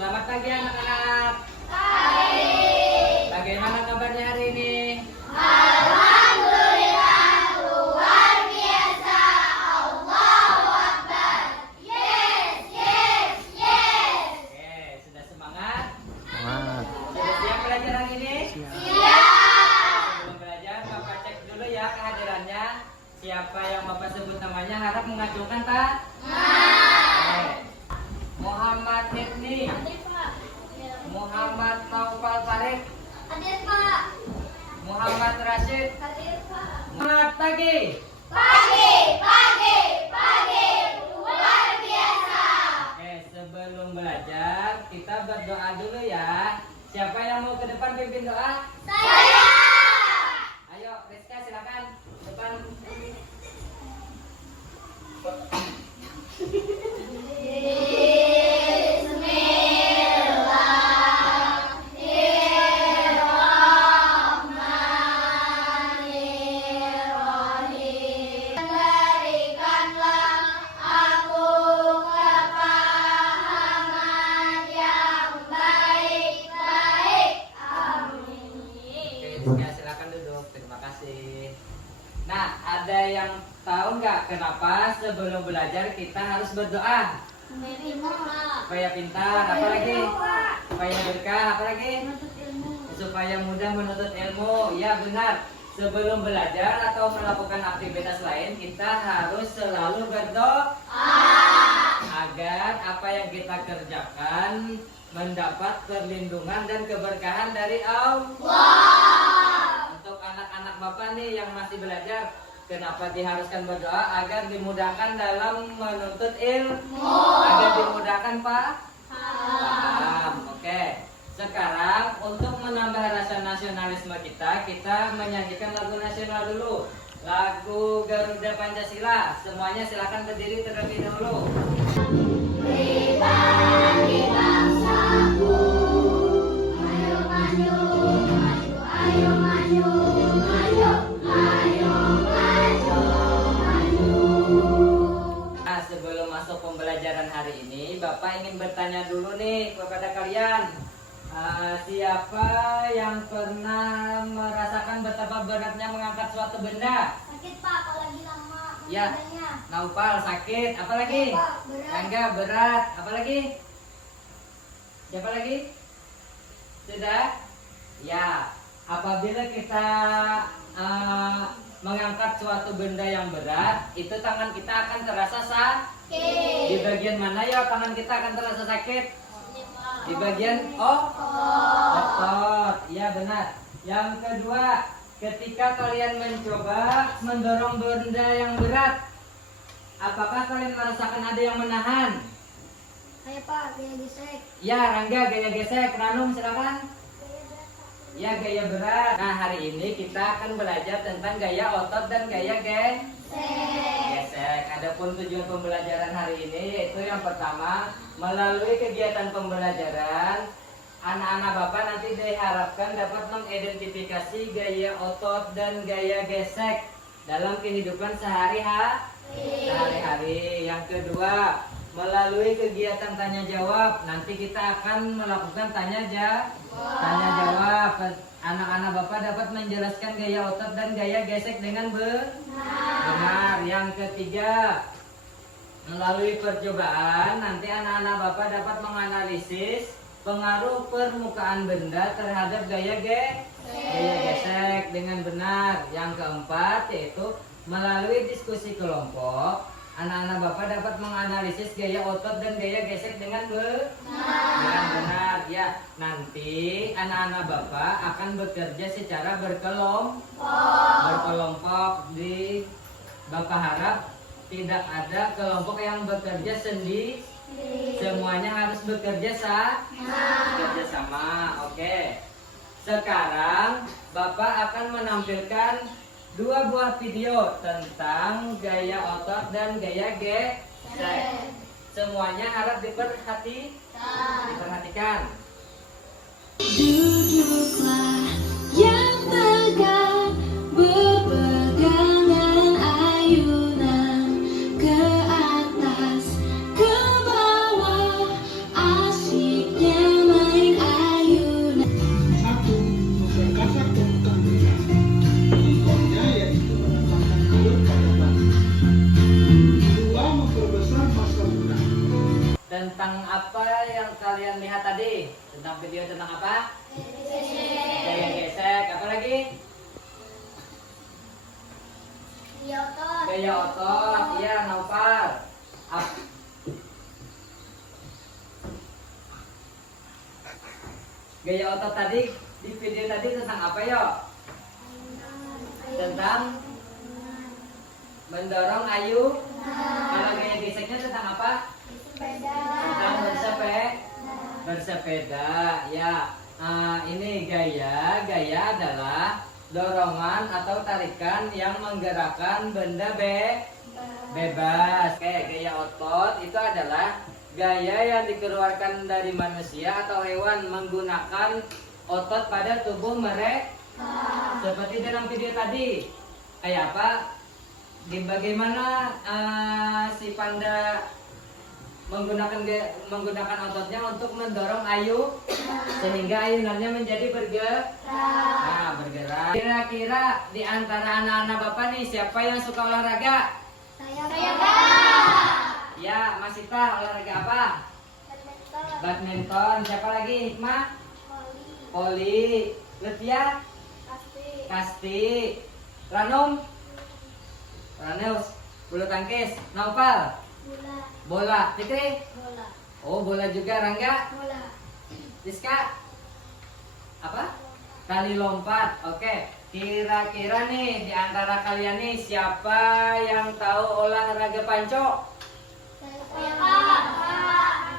Selamat pagi anak-anak. Bagaimana kabarnya hari ini? Alhamdulillah, luar biasa. Allahu Akbar. Yes, yes, yes. Oke, sudah semangat? Semangat. Sudah siap belajar hari ini? Siap. Sebelum belajar, Bapak cek dulu ya kehadirannya. Siapa yang Bapak sebut namanya harap mengacungkan tak? Oke. Muhammad Ibni, Hadir, Pak. Muhammad Naufal Farid, Hadir, Pak. Muhammad Rashid. Hadir, Pak. Selamat pagi. Pagi, pagi, pagi. Luar biasa. Oke, sebelum belajar kita berdoa dulu ya. Siapa yang mau ke depan pimpin doa? Saya. Ayo, Rizka silakan depan. Bismillahirrahmanirrahim. Berikanlah aku kepahaman yang baik-baik. Amin. Oke, Rizka silakan duduk. Terima kasih. Nah, ada yang tahu nggak kenapa sebelum belajar kita harus berdoa? Supaya pintar, apalagi? Supaya berkah, apalagi? Supaya mudah menuntut ilmu. Ya benar. Sebelum belajar atau melakukan aktivitas lain, kita harus selalu berdoa agar apa yang kita kerjakan mendapat perlindungan dan keberkahan dari Allah. Untuk anak-anak Bapak nih yang masih belajar, kenapa diharuskan berdoa? Agar dimudahkan dalam menuntut ilmu. Agar dimudahkan Pak? Paham. Oke. Sekarang untuk menambah rasa nasionalisme kita menyanyikan lagu nasional dulu. Lagu Garuda Pancasila. Semuanya silakan berdiri terlebih dahulu. Pribadi bangsaku, ayo maju, maju, ayo maju, maju, ayo maju, maju. Nah, sebelum masuk pembelajaran hari ini, Bapak ingin bertanya dulu nih kepada kalian. Siapa yang pernah merasakan betapa beratnya mengangkat suatu benda? Sakit, Pak, apalagi lama Ya. mengendalinya. Naufal sakit, apalagi? Ya, Pak, berat. Rangga berat, apalagi? Siapa lagi? Sudah? Ya, apabila kita mengangkat suatu benda yang berat, itu tangan kita akan terasa sakit. Di bagian mana ya tangan kita akan terasa sakit? Di bagian otot. Ya benar. Yang kedua, ketika kalian mencoba mendorong benda yang berat, apakah kalian merasakan ada yang menahan? Ayo, Pak, gaya gesek. Ya, Rangga gaya gesek. Ranum silakan. Ya, gaya berat. Nah, hari ini kita akan belajar tentang gaya otot dan gaya gesek. Adapun tujuan pembelajaran hari ini yaitu yang pertama, melalui kegiatan pembelajaran, anak-anak Bapak nanti diharapkan dapat mengidentifikasi gaya otot dan gaya gesek dalam kehidupan sehari-hari. Yang kedua, melalui kegiatan tanya jawab, nanti kita akan melakukan tanya jawab. Anak-anak Bapak dapat menjelaskan gaya otot dan gaya gesek dengan benar. Yang ketiga, melalui percobaan, nanti anak-anak Bapak dapat menganalisis pengaruh permukaan benda terhadap gaya gesek dengan benar. Yang keempat, yaitu melalui diskusi kelompok, anak-anak Bapak dapat menganalisis gaya otot dan gaya gesek dengan benar. Ya, nanti anak-anak Bapak akan bekerja secara berkelompok. Bapak harap tidak ada kelompok yang bekerja sendiri. Semuanya harus bekerja sama. Oke. Sekarang Bapak akan menampilkan 2 buah video tentang gaya otot dan gaya gesek. Semuanya harap diperhatikan. Duduklah yang tegak, berpegangan ayunan ke atas, ke bawah, asyiknya kalian lihat tadi? Tentang video tentang apa? Gaya gesek. Apa lagi? Gaya otot. Gaya otot. Iya, Naufal. Gaya otot tadi di video tadi tentang apa yo? Tentang mendorong ayu. Kalau gaya geseknya tentang apa? Tentang bersepeda. Ya, ini gaya adalah dorongan atau tarikan yang menggerakkan benda bebas. Oke, gaya otot itu adalah gaya yang dikeluarkan dari manusia atau hewan menggunakan otot pada tubuh mereka. Seperti dalam video tadi. Kayak apa? Bagaimana si panda menggunakan ototnya untuk mendorong ayu sehingga ayunannya menjadi bergerak. Nah, bergerak. Kira-kira di antara anak-anak Bapak nih siapa yang suka olahraga? Saya Ya, Mas Ita olahraga apa? Badminton. Siapa lagi? Hikmah? Poli. Lutfia? Kasti. Ranum? Raneus. Bulu tangkis. Naufal? Bola. Fikri? Oh, bola juga. Rangga? Rizka? Apa? Tali lompat. Oke. Kira-kira nih di antara kalian nih siapa yang tahu olahraga panco?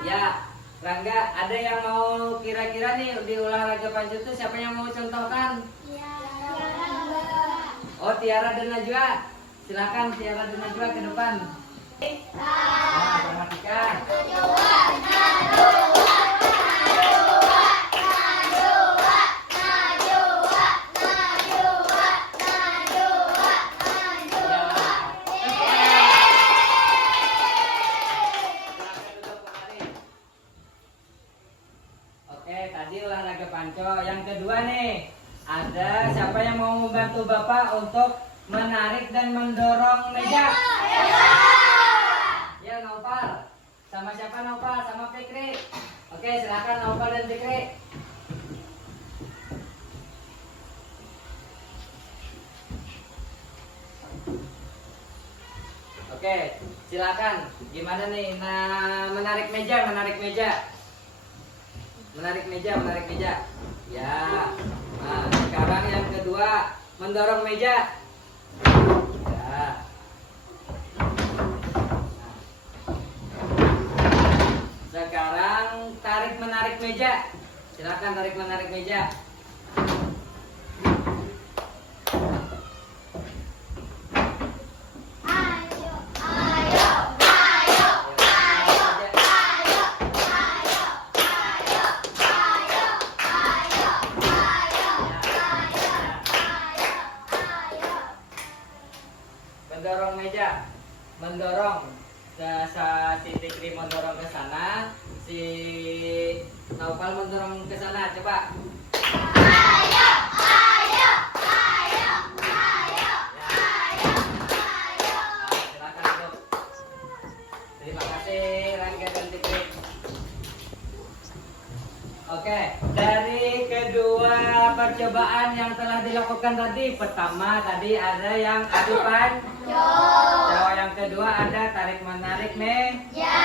Ya, Rangga, ada yang mau kira-kira nih di olahraga panco itu siapa yang mau contohkan? Oh, Tiara dan Najwa. Silakan Tiara dan Najwa ke depan. Nah, perhatikan. Oke, tadi olahraga panco. Yang kedua nih, ada siapa yang mau membantu Bapak untuk menarik dan mendorong meja? Ya, Naufal. Sama siapa Naufal? Sama Fikri. Oke, silakan Naufal dan Fikri. Oke, silakan. Gimana nih? Nah, menarik meja. Ya. Nah, sekarang yang kedua, mendorong meja. Ya. Sekarang tarik menarik meja. Silakan tarik menarik meja. Mendorong meja, mendorong si Fikri mendorong ke sana, si Naufal mendorong ke sana. Coba. Silakan duduk. Terima kasih Rangga dan Fikri. Oke, dari kedua percobaan yang telah dilakukan tadi, pertama tadi ada yang adu panco, yang kedua ada tarik menarik meja.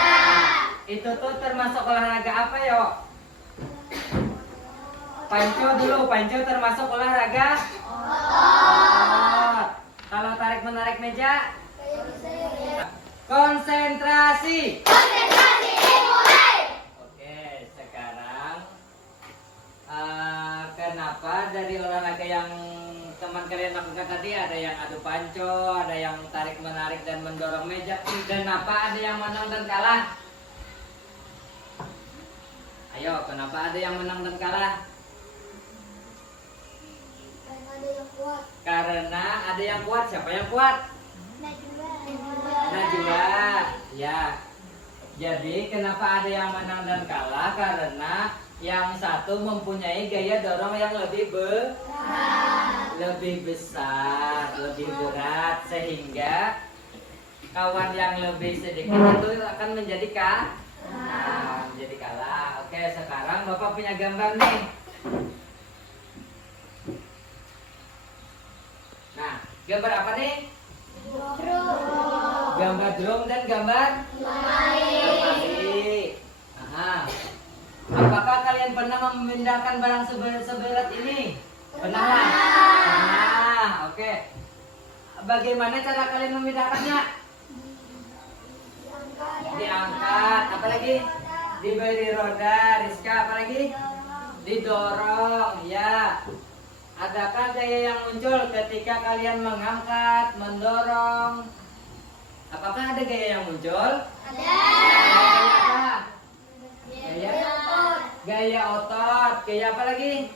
Itu tuh termasuk olahraga apa yo? Panco dulu, panco termasuk olahraga. Kalau tarik menarik meja, konsentrasi. Kenapa dari olahraga yang teman kalian lakukan tadi ada yang adu panco, ada yang tarik menarik dan mendorong meja, kenapa ada yang menang dan kalah? Ayo, kenapa ada yang menang dan kalah? Karena ada yang kuat. Siapa yang kuat? Najwa. Ya. Jadi kenapa ada yang menang dan kalah? Karena yang satu mempunyai gaya dorong yang lebih besar, lebih berat, sehingga kawan yang lebih sedikit itu akan menjadi menjadi kalah. Oke, sekarang Bapak punya gambar nih. Nah, gambar apa nih? Gambar drum dan gambar lemari. Aha. Apakah kalian pernah memindahkan barang seberat ini? Pernah lah? Pernah. Oke. Bagaimana cara kalian memindahkannya? Diangkat. Apalagi? Diberi roda. Rizka, apalagi? Didorong. Ya. Adakah gaya yang muncul ketika kalian mengangkat, mendorong? Apakah ada gaya yang muncul? Ada. Gaya otot. Gaya apa lagi?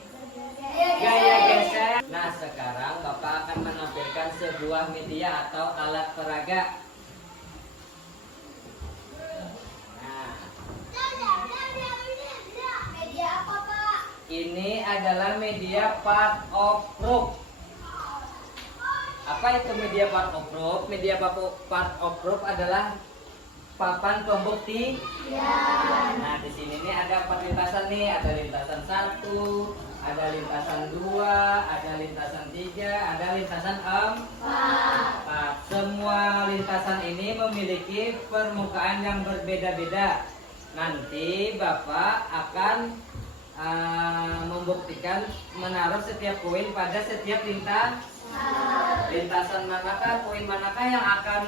Gaya geser. Nah, sekarang Bapak akan menampilkan sebuah media atau alat peraga. Media apa, Pak? Ini adalah media part of proof. Apa itu media part of proof? Media part of proof adalah papan pembukti. Nah, di sini nih ada 4 lintasan nih. Ada lintasan 1, ada lintasan 2, ada lintasan 3, ada lintasan 4. Semua lintasan ini memiliki permukaan yang berbeda-beda. Nanti Bapak akan membuktikan menaruh setiap koin pada setiap lintasan manakah, koin manakah yang akan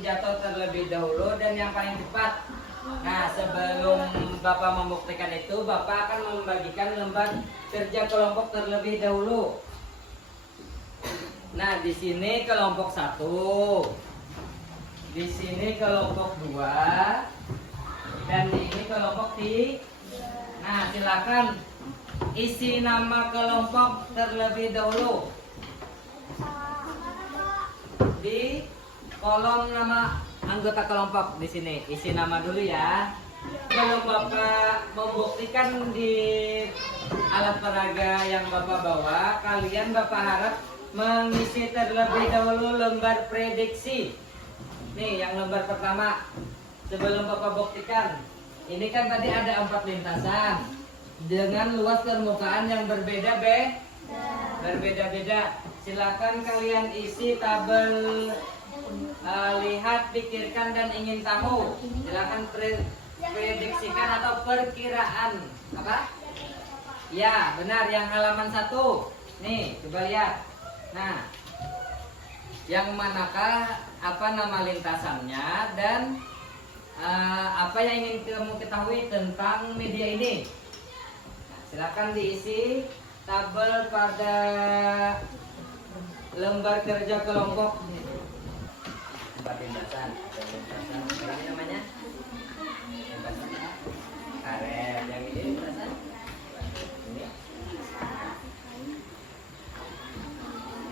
jatuh terlebih dahulu dan yang paling cepat. Nah, sebelum Bapak membuktikan itu, Bapak akan membagikan lembar kerja kelompok terlebih dahulu. Nah, di sini kelompok 1, di sini kelompok 2, dan di ini kelompok 3. Nah, silakan isi nama kelompok terlebih dahulu di kolom nama anggota kelompok. Di sini isi nama dulu ya. Kalau Bapak membuktikan di alat peraga yang Bapak bawa, Bapak harap mengisi terlebih dahulu lembar prediksi. Nih, yang lembar pertama. Sebelum Bapak buktikan, ini kan tadi ada 4 lintasan dengan luas permukaan yang berbeda-beda. Silakan kalian isi tabel lihat, pikirkan, dan ingin tahu. Silakan prediksikan atau perkiraan. Apa? Ya, benar, yang halaman 1. Nih, coba lihat. Nah, yang manakah apa nama lintasannya dan apa yang ingin kamu ketahui tentang media ini? Nah, silakan diisi tabel pada lembar kerja kelompok. 4 lintasan. Ini namanya lintasan karet. Yang ini lintasan ini.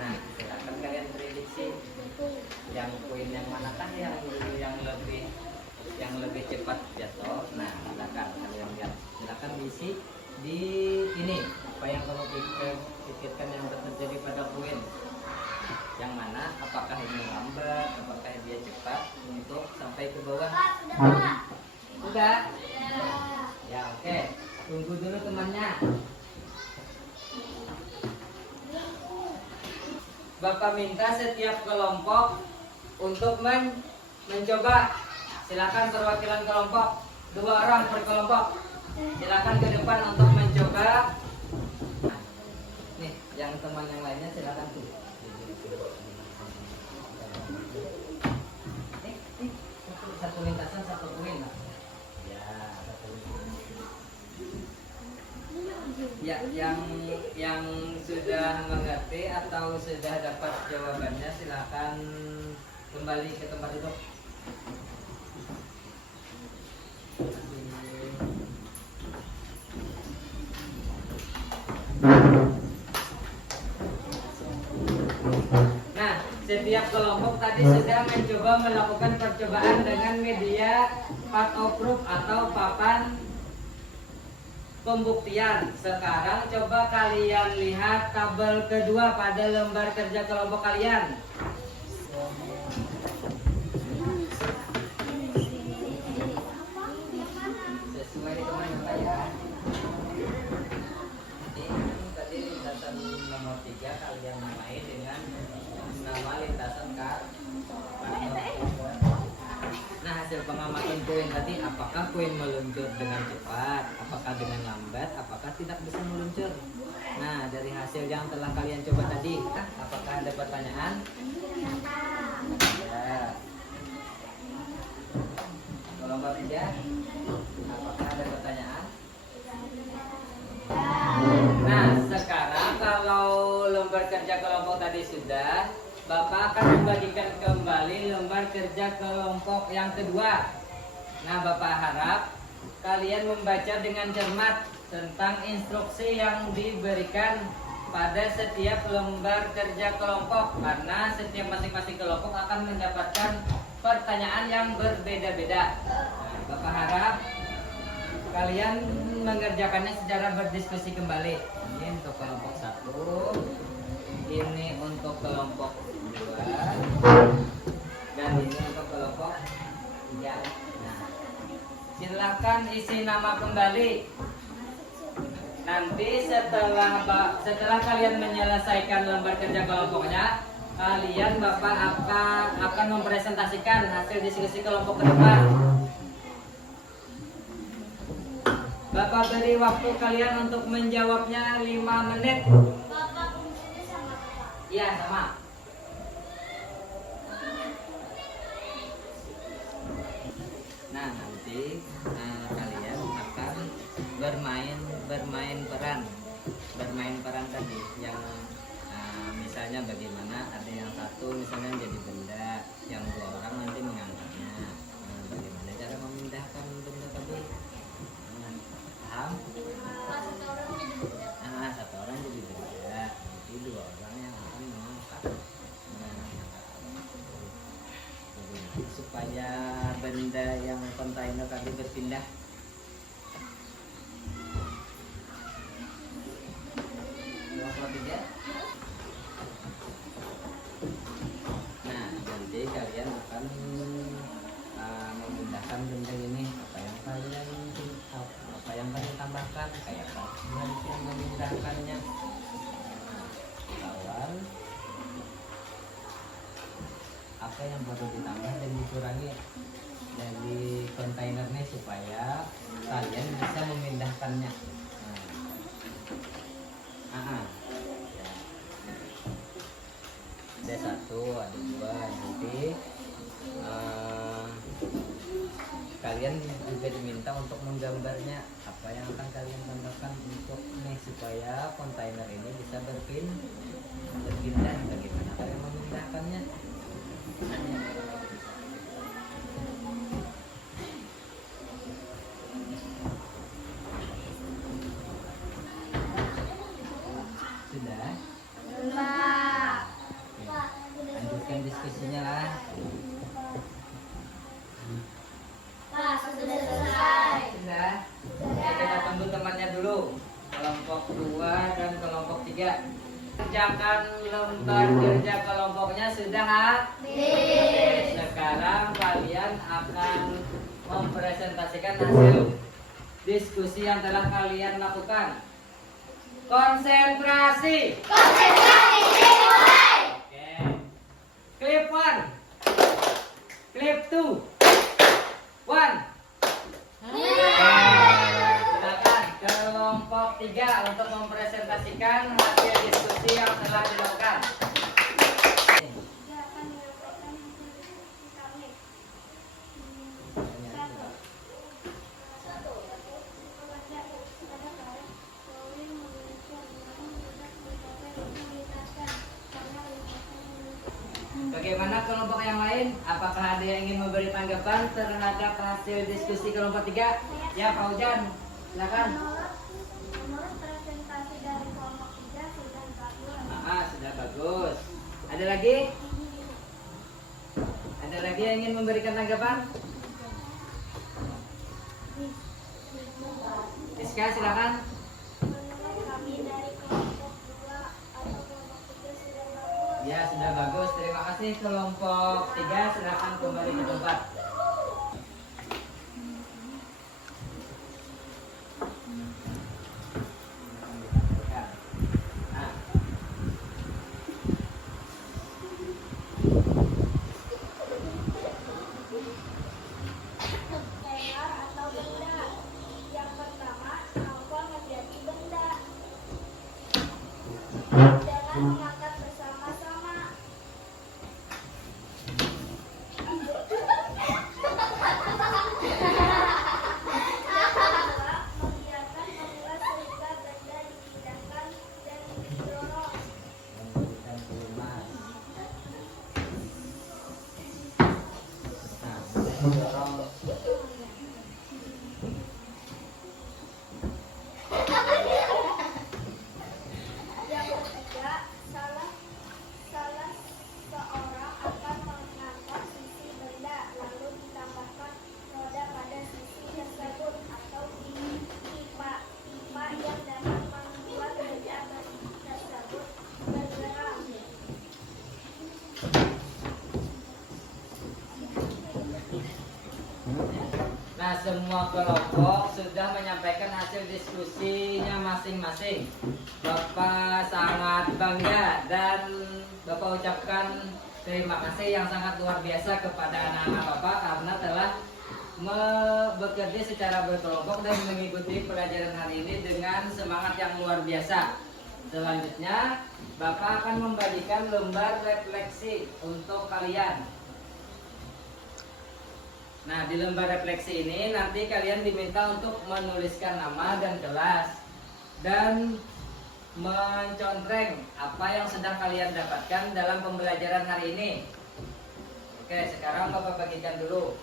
Nah, silakan kalian prediksi yang poin yang manakah yang lebih cepat jatuh. Nah, silakan kalian lihat. Silakan diisi di ini apa yang kamu pikirkan yang terjadi pada poin. Yang mana? Apakah ini lambat? Apakah dia cepat untuk sampai ke bawah? Sudah? Ya, oke. Tunggu dulu temannya. Bapak minta setiap kelompok untuk mencoba. Silakan perwakilan kelompok, 2 orang per kelompok. Silakan ke depan untuk mencoba. Nih, yang teman yang lainnya silakan tuh. Satu lintasan 1 poin. Ya, yang sudah mengerti atau sudah dapat jawabannya silakan kembali ke tempat duduk. Nah, setiap kelompok tadi sudah mencoba melakukan percobaan dengan media part of proof atau papan pembuktian. Sekarang coba kalian lihat tabel kedua pada lembar kerja kelompok kalian. Sesuai dengan apa ya? koin meluncur dengan cepat? Apakah dengan lambat? Apakah tidak bisa meluncur? Nah, dari hasil yang telah kalian coba tadi, apakah ada pertanyaan? Ya. Kelompok 3, apakah ada pertanyaan? Nah, sekarang kalau lembar kerja kelompok tadi sudah, Bapak akan membagikan kembali lembar kerja kelompok yang kedua. Nah, Bapak harap kalian membaca dengan cermat tentang instruksi yang diberikan pada setiap lembar kerja kelompok, karena setiap masing-masing kelompok akan mendapatkan pertanyaan yang berbeda-beda. Nah, Bapak harap kalian mengerjakannya secara berdiskusi kembali. Ini untuk kelompok 1, ini untuk kelompok 2, dan ini untuk kelompok 3. Nah, silakan isi nama kembali. Nanti setelah kalian menyelesaikan lembar kerja kelompoknya, Bapak akan mempresentasikan hasil diskusi kelompok kedua. Bapak beri waktu kalian untuk menjawabnya 5 menit. Bapak fungsinya sama Bapak. Iya, sama. Nah, nanti kalian akan bermain peran tadi yang misalnya bagaimana, ada yang satu misalnya jadi benda, yang 2 orang nanti mengangkatnya. Bagaimana cara memindahkan benda tadi? Paham? Satu orang jadi benda, nanti 2 orang yang akan mengangkat. Supaya benda yang kontainer tadi berpindah. Kelompok 3. Nah, nanti kalian akan memindahkan benda ini. Apa yang kalian tambahkan? Kayak apa yang memindahkannya? Kawan, apa yang perlu ditambah dan dikurangi dari kontainernya supaya kalian bisa memindahkannya. Ada 1, ada 2, nanti kalian juga diminta untuk menggambarnya apa yang akan kalian tambahkan untuk supaya kontainer ini bisa berpindah. Bagaimana kalian memindahkannya? Sudah? Oke, lanjutkan diskusinya lah. Pak, sudah selesai. Sudah? Oke, kita tunggu temannya dulu. Kelompok 2 dan kelompok 3. Kerjakan lembar kerja kelompoknya sudah habis. Sekarang kalian akan mempresentasikan hasil diskusi yang telah kalian lakukan. Konsentrasi. Dimulai. Oke. Clip 1. Clip 2. 1. Silakan kelompok 3 untuk mempresentasikan hasil diskusi yang telah dilakukan. Bagaimana kelompok yang lain? Apakah ada yang ingin memberi tanggapan terhadap hasil diskusi kelompok 3? Ya, Pak Ujan, silakan. Menurut presentasi dari kelompok 3 sudah bagus. Sudah bagus. Ada lagi? Ada lagi yang ingin memberikan tanggapan? Iska, silakan. Menurut kami dari kelompok 2 atau kelompok 3 sudah bagus. Ya, sudah bagus. Terima kasih kelompok 3. Silakan kembali ke tempat. Nah, Kontainer atau dengan mengangkat bersama-sama. Mengiakan pemula sehingga benda dipindahkan dan didorong. Memberikan pelumas. Nah, mendorong. Yang ketiga, salah seorang akan mengangkat sisi benda lalu ditambahkan roda pada sisi tersebut atau pipa yang dapat membuat benda tersebut bergerak. Nah, semua kelompok sudah menyampaikan hasil diskusinya masing-masing. Bapak sangat bangga dan Bapak ucapkan terima kasih yang sangat luar biasa kepada anak-anak Bapak karena telah bekerja secara berkelompok dan mengikuti pelajaran hari ini dengan semangat yang luar biasa. Selanjutnya, Bapak akan membagikan lembar refleksi untuk kalian. Nah, di lembar refleksi ini nanti kalian diminta untuk menuliskan nama dan kelas dan mencontreng apa yang sedang kalian dapatkan dalam pembelajaran hari ini. Oke, sekarang Bapak bagikan dulu.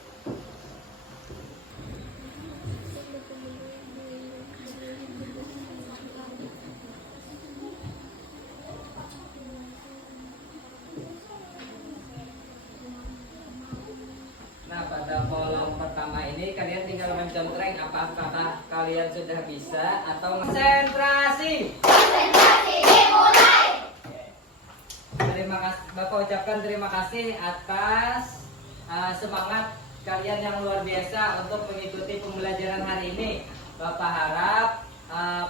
Nah, pada kolom pertama ini kalian tinggal mencontreng apakah kalian sudah bisa atau konsentrasi. Konsentrasi dimulai. Terima kasih, Bapak ucapkan terima kasih atas semangat kalian yang luar biasa untuk mengikuti pembelajaran hari ini. Bapak harap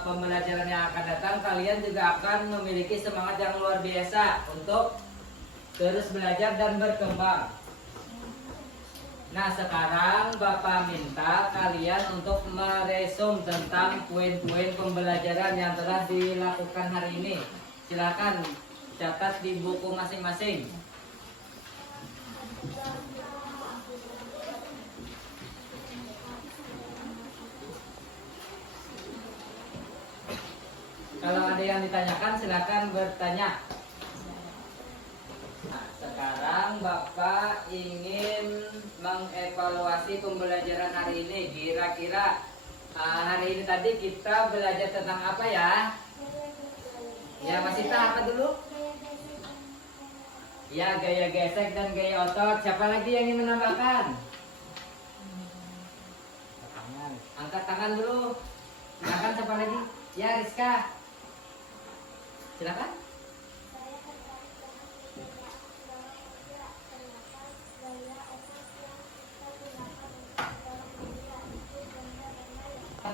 pembelajaran yang akan datang kalian juga akan memiliki semangat yang luar biasa untuk terus belajar dan berkembang. Nah, sekarang Bapak minta kalian untuk meresum tentang poin-poin pembelajaran yang telah dilakukan hari ini. Silakan catat di buku masing-masing. Kalau ada yang ditanyakan silakan bertanya. Nah, sekarang Bapak ingin mengevaluasi pembelajaran hari ini. Kira-kira hari ini tadi kita belajar tentang apa ya? Ya, Mas Ita apa dulu? Ya, gaya gesek dan gaya otot. Siapa lagi yang ingin menambahkan? Angkat tangan dulu. Silakan, siapa lagi? Ya, Rizka. Silakan.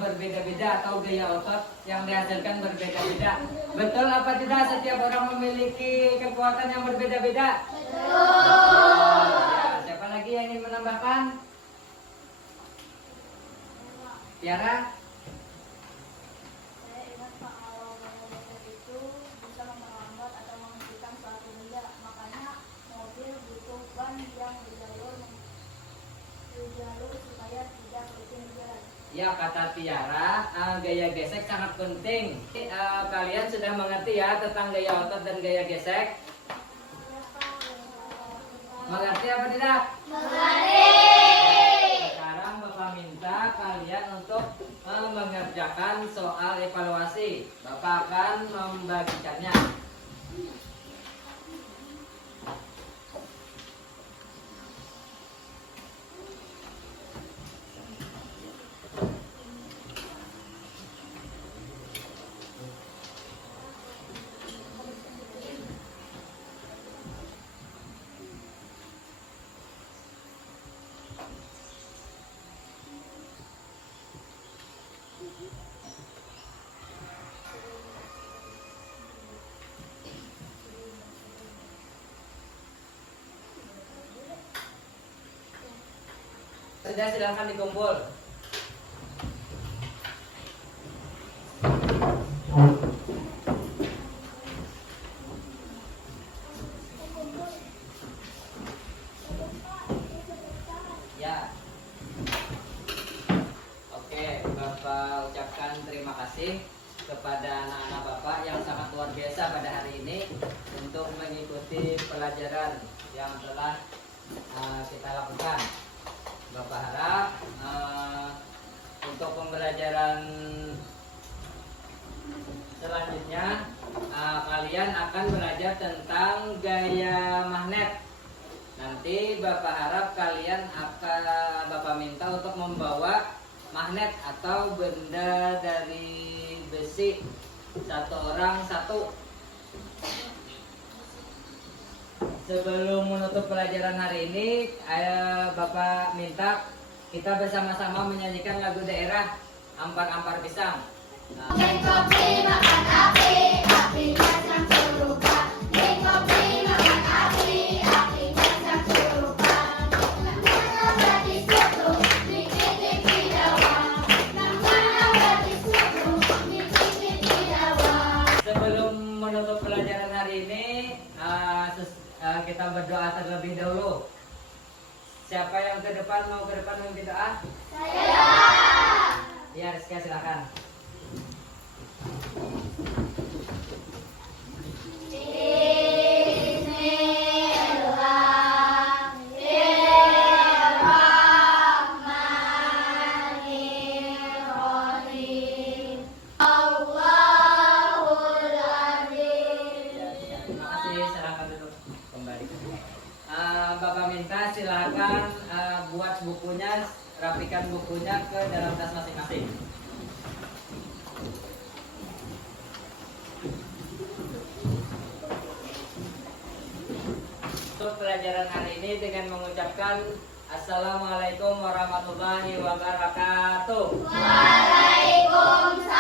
Berbeda-beda atau gaya otot yang dihasilkan berbeda-beda. Betul apa tidak setiap orang memiliki kekuatan yang berbeda-beda? Betul. Ya, siapa lagi yang ingin menambahkan? Tiara? Saya ingat Pak, kalau mobil itu bisa memperlambat atau menghentikan suatu benda. Makanya mobil butuh ban yang berjalur supaya tidak terlihat jalan. Ya, kata Tiara, gaya gesek sangat penting. Kalian sudah mengerti ya tentang gaya otot dan gaya gesek? Mengerti apa tidak? Mengerti. Sekarang Bapak minta kalian untuk mengerjakan soal evaluasi. Bapak akan membagikannya. Sudah, silakan dikumpul. berterima kasih kepada anak-anak Bapak yang sangat luar biasa pada hari ini untuk mengikuti pelajaran yang telah kita lakukan. Bapak harap untuk pembelajaran selanjutnya kalian akan belajar tentang gaya magnet. Nanti Bapak harap kalian Bapak minta untuk membawa magnet atau benda dari besi, satu orang satu. Sebelum menutup pelajaran hari ini, Bapak minta kita bersama-sama menyanyikan lagu daerah Ampar-Ampar Pisang. Neng kopi makan api, apinya sang serupa. Neng kopi makan api, apinya sang serupa. Namanya berarti suku, bikin Jawa. Namanya berarti suku, bikin Jawa. Sebelum menutup pelajaran hari ini, kita berdoa terlebih dahulu. Siapa yang ke depan mau ke depan memimpin doa? Saya. Ya, Rizka silakan. Bismillahirrahmanirrahim. Allahul Azim. Terima kasih, silakan duduk kembali. Bapak minta silakan buat bukunya, rapikan bukunya ke dalam tas masing-masing. Untuk pelajaran hari ini dengan mengucapkan Assalamualaikum warahmatullahi wabarakatuh. Waalaikumsalam.